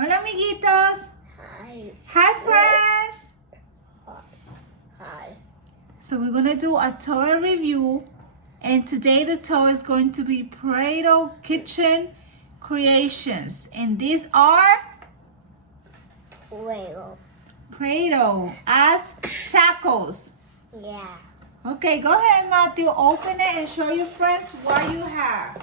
Hola, amiguitos. Hi. Hi, friends. Hi. So we're going to do a toy review. And today the toy is going to be Play-Doh kitchen creations. And these are Play-Doh as tacos. Yeah. Okay, go ahead, Matthew. Open it and show your friends what you have.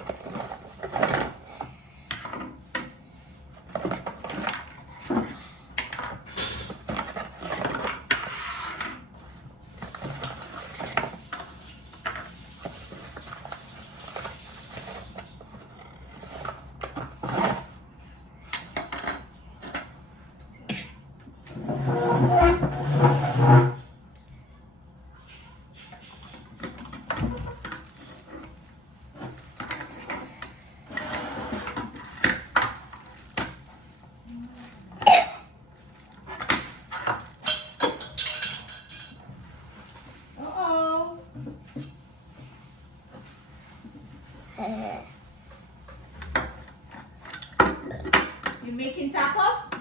You making tacos?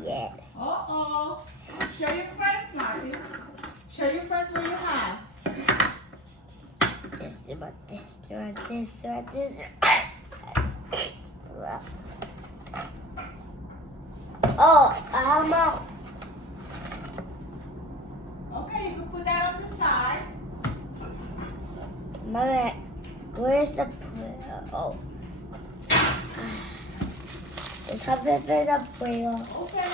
Yes. Uh-oh. Show your friends, Matthew. Show your friends what you have. This one. Oh, Okay, you can put that on the side. Mama, where's the oh? There's a bit of Play-Doh. Okay.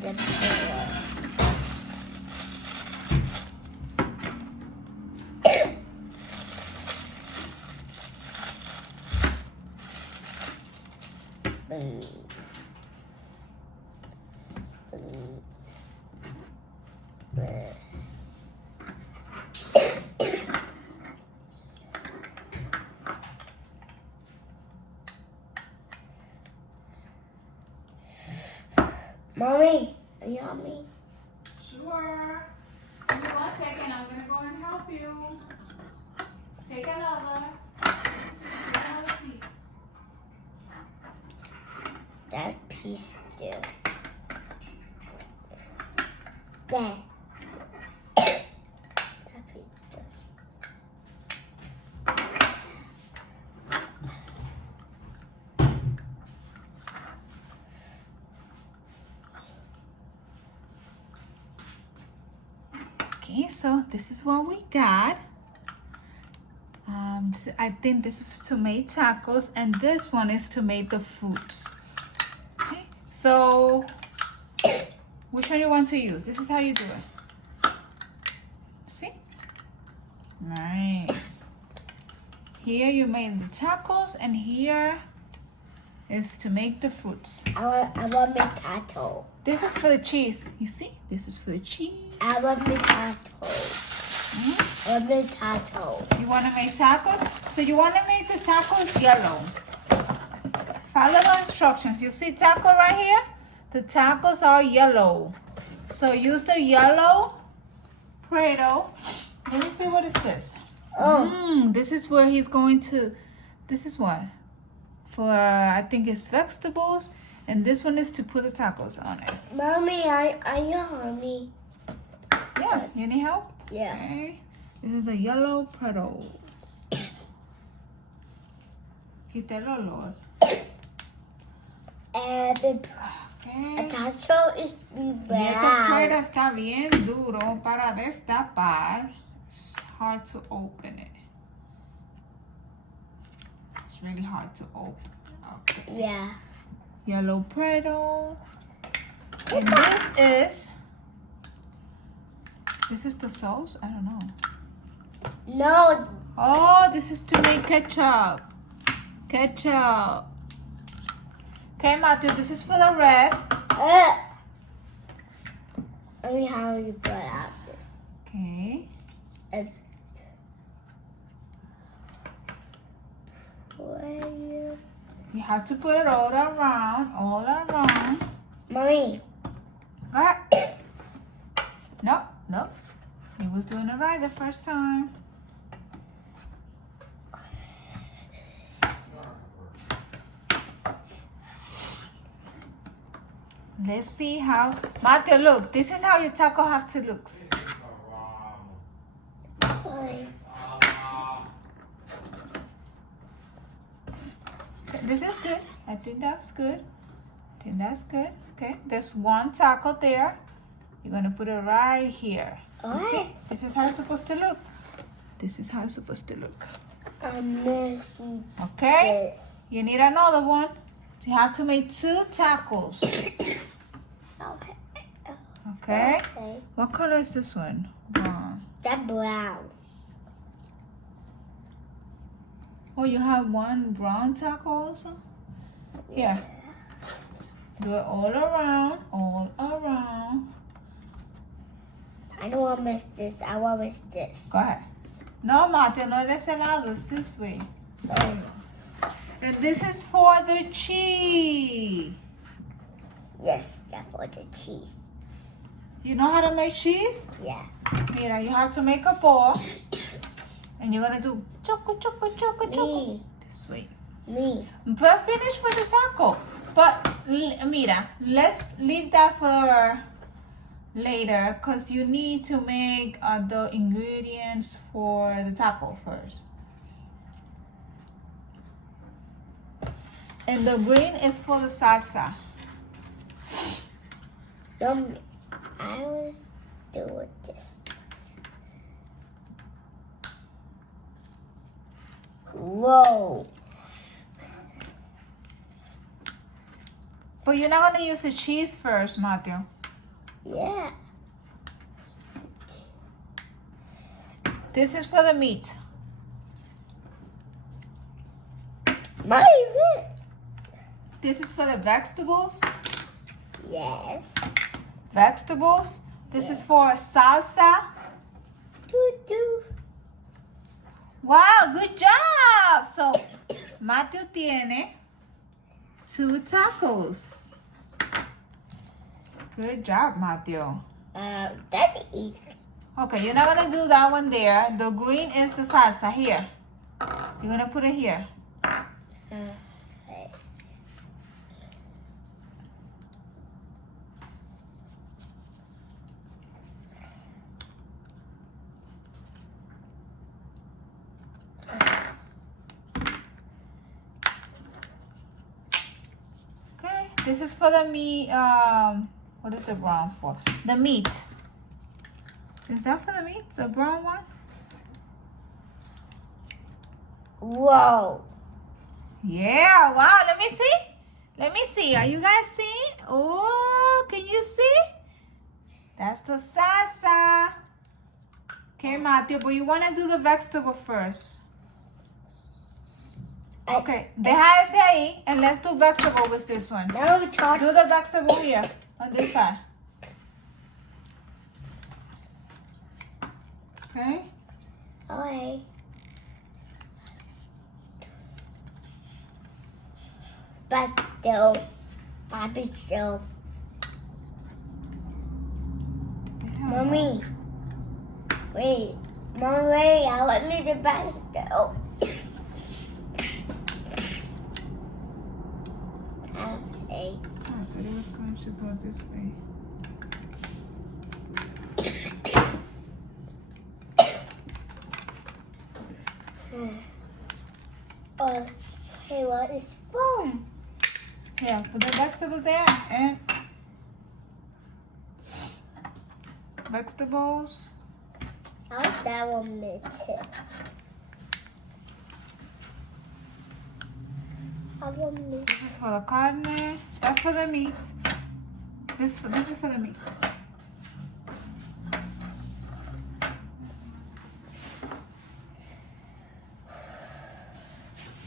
That's the Play-Doh. Mommy, are you on me? Sure. Give me 1 second. I'm going to go and help you. Take another. Take another piece. That piece too. There. That piece too. Okay, so this is what we got. I think this is to make tacos, and this one is to make the fruits. Okay, so which one you want to use? This is how you do it. See? Nice. Here you made the tacos, and here is to make the fruits. I want my taco. This is for the cheese. You see? This is for the cheese. I want my taco. Mhm. I want my taco. You want to make tacos? So you want to make the tacos yellow. Follow the instructions. You see taco right here? The tacos are yellow. So use the yellow Play-Doh. Let me see, what is this? This is where he's going to, this is what? For, I think it's vegetables. And this one is to put the tacos on it. Mommy, are you hungry? Yeah, you need help? Yeah. Okay. This is a yellow Play-Doh. Quita el olor. And the Okay. taco is Y este brown. Play-Doh está bien duro para destapar. It's hard to open it. It's really hard to open. Okay. Yeah. Yellow Play-Doh. And this is the sauce? I don't know. No. Oh, this is to make ketchup. Ketchup. Okay, Matthew, this is for the red. Let me how you put out this. Okay. Where you? You have to put it all around, Mommy. Go ahead. was doing it right the first time. Let's see how, Mateo, look, this is how your taco have to look. This is good. I think that's good. I think that's good. Okay, there's one taco there. You're gonna put it right here. See? This is how it's supposed to look. This is how it's supposed to look. I'm gonna see Okay? this. You need another one. So you have to make 2 tacos. Okay. Okay? Okay. What color is this one? Brown. That brown. Oh, you have one brown taco also? Here. Do it all around. All around. I don't want to miss this. I want to miss this. Go ahead. No, Mateo, no de ese lado. It's this way. And this is for the cheese. Yes, that's for the cheese. You know how to make cheese? Yeah. Mira, you have to make a ball. And you're going to do choco, choco, choco, choco. Me. This way. Me. But finish with the taco. But, mira, let's leave that for later. Because you need to make the ingredients for the taco first. And the green is for the salsa. I was doing this. Whoa. But you're not going to use the cheese first, Matthew. Yeah. This is for the meat. My favorite. This is for the vegetables. Yes. Vegetables. This is for salsa. Doo-doo. Wow, good job. So, Matthew tiene 2 tacos. Good job, Matthew. Daddy. Okay, you're not going to do that one there. The green is the salsa here. You're going to put it here. Okay, this is for the meat. What is the brown for? The meat. Is that for the meat? The brown one? Whoa. Yeah, wow, let me see. Let me see. Are you guys seeing? Oh, can you see? That's the salsa. Okay, Matthew, but you want to do the vegetable first. Okay, deja ese ahí, and let's do vegetable with this one. Now we talk. Do the vegetable here, on this side. Okay? Okay. But still, Bobby still. Mommy. Wait. Mommy, wait. I want me to back still. Okay. I thought it was going to go this way. Okay, what is foam? Yeah, put the vegetables there and vegetables. How's that one mixed? This is for the carne. That's for the meat. This is for the meat.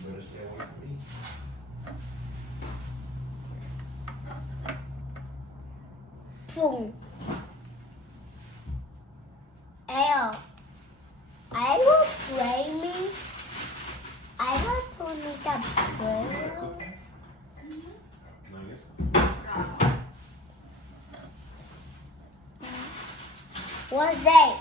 Better stay away from me. Boom. Ayo. I will play me. I will put me the bird. No, I guess. What's that?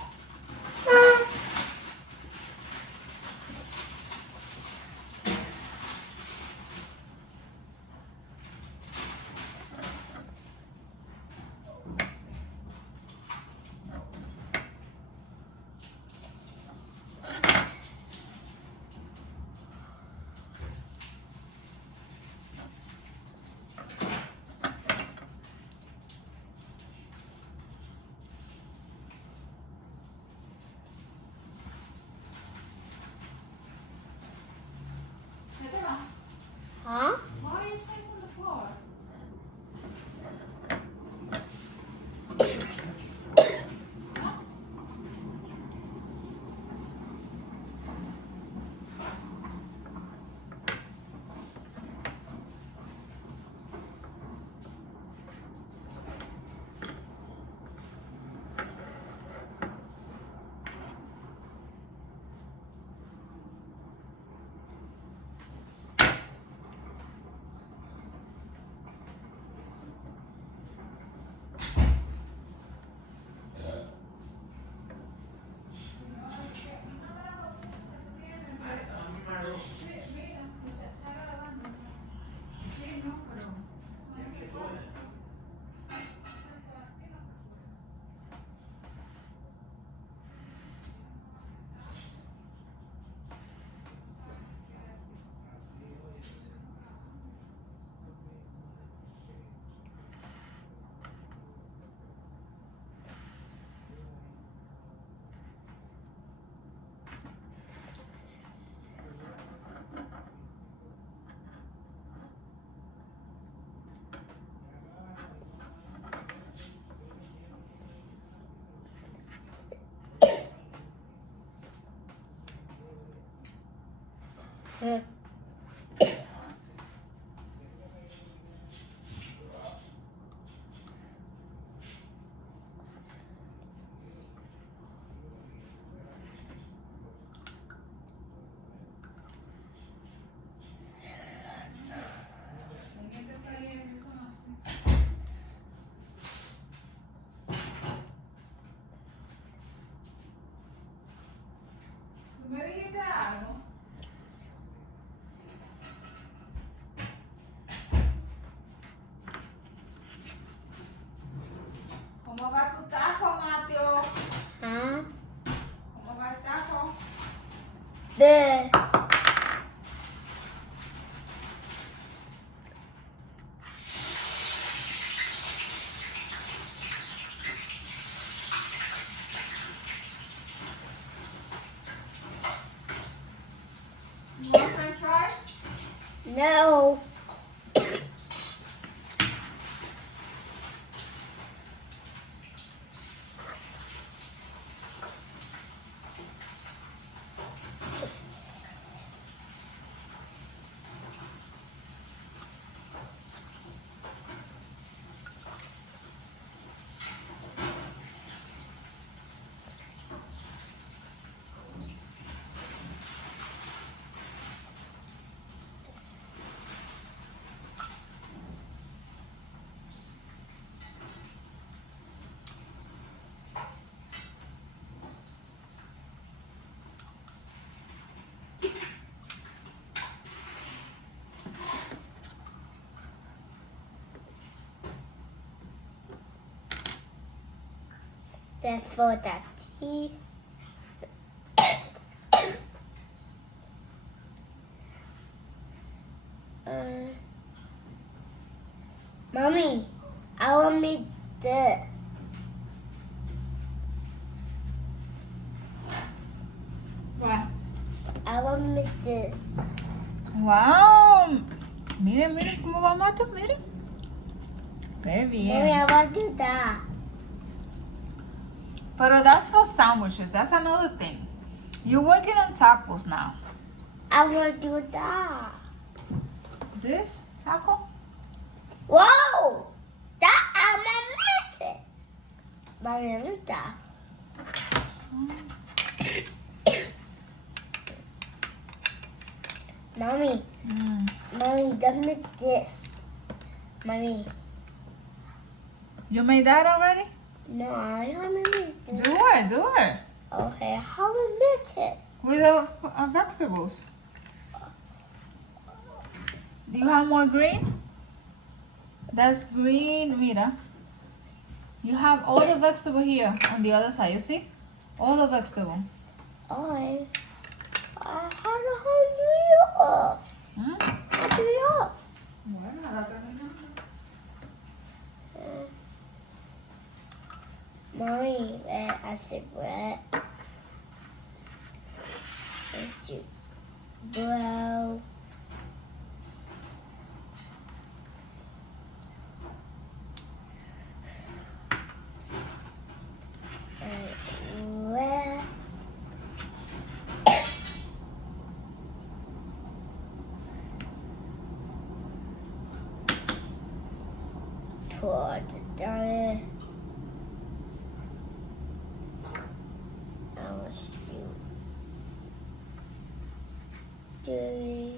Huh? Why are your place on the floor? ¿Me dijiste algo? ¿Cómo va tu taco, Mateo? Huh? ¿Cómo va el taco? The You want french fries? no. That's for the teeth. Mommy, I want me this. What? I want me this. Wow. Miren, miren cómo va Mateo, miren. Qué bien. Mommy, I want to do that. But that's for sandwiches. That's another thing. You're working on tacos now. I want to do that. This taco? Whoa! That I'm a mess. Mommy, look at that. Mommy, Mommy, don't make this. Mommy, You made that already? no, I haven't made this. Do it, do it. Okay, how we miss it? With the vegetables. Do you have more green? That's green, mira. You have all the vegetable here on the other side, you see? All the vegetable. Okay. How the hell do you off? Hmm? How do you off? Bueno, ahora terminamos. Mommy, I should bread. I should blow. Pour the diet. I was dirty.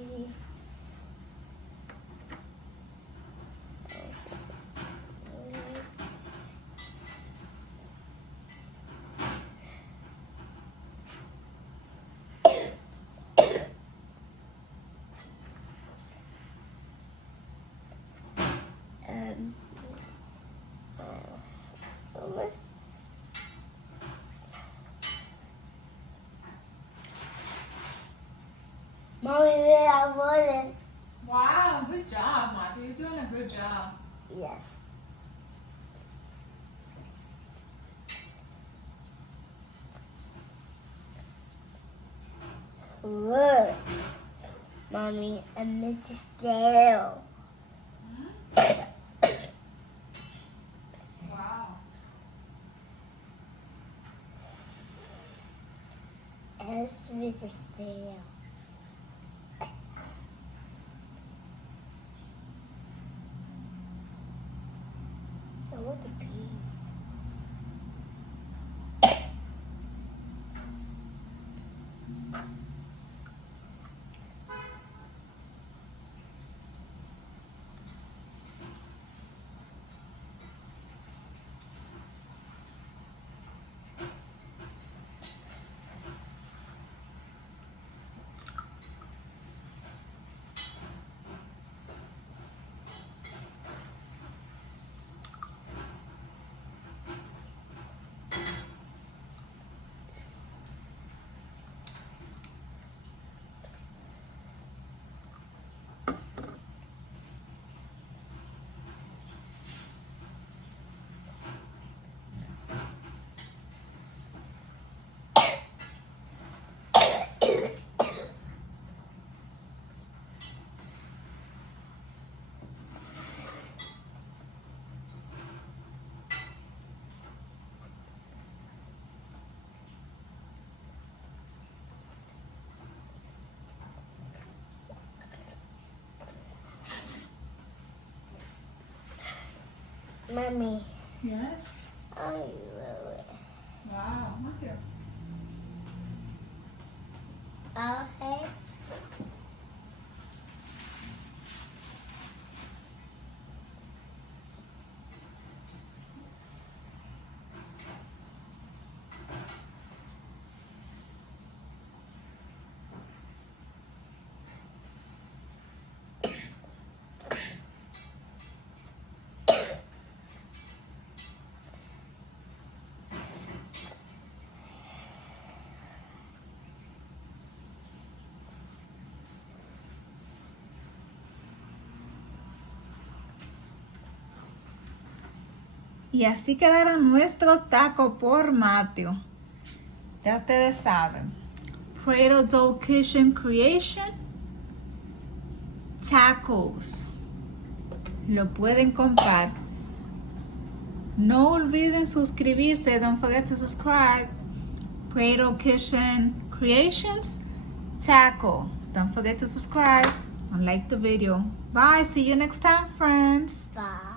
Mommy, I want it. Wow, good job, Matthew. You're doing a good job. Yes. Look, Mommy, I made the scale. Wow. S with the scale. I want the piece. Mommy, Yes? I will it. Wow, Matthew. Okay. Y así quedaron nuestros tacos por Matthew. Ya ustedes saben. Cradle Dough Kitchen Creation. Tacos. Lo pueden comprar. No olviden suscribirse. Don't forget to subscribe. Cradle Kitchen Creations. Taco. Don't forget to subscribe and like the video. Bye. See you next time, friends. Bye.